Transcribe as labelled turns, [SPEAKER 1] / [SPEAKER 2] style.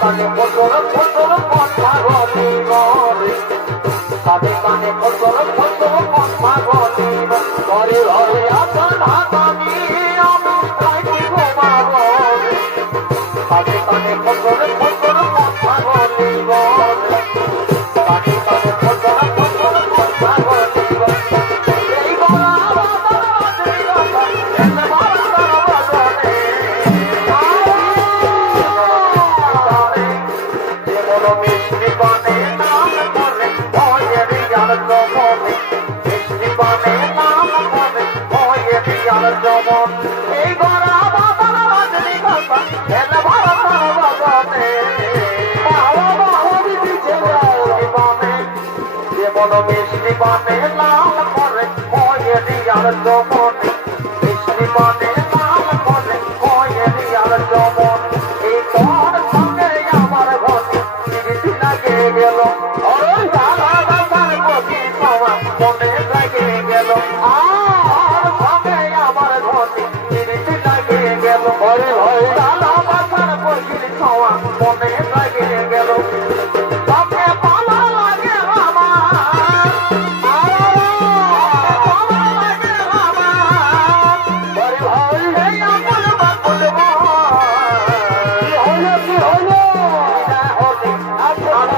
[SPEAKER 1] কানে ফসল ফসল কথা গলি গরে কানে কানে ফসল ফসল কথা গলি গরে ঘরে আপন হাতামি আমি খাইছি গো মাগো কানে কানে ফসল কোনো মিষ্টি বনে লাল করে ময়েরি আর জমনে মিষ্টি বনে লাল করে ময়েরি আর জমন এই তোর সঙ্গে আমার ঘটি স্মৃতি লাগে গেল। ওরে ভালা ভাষার বকি তোমার মনে I'm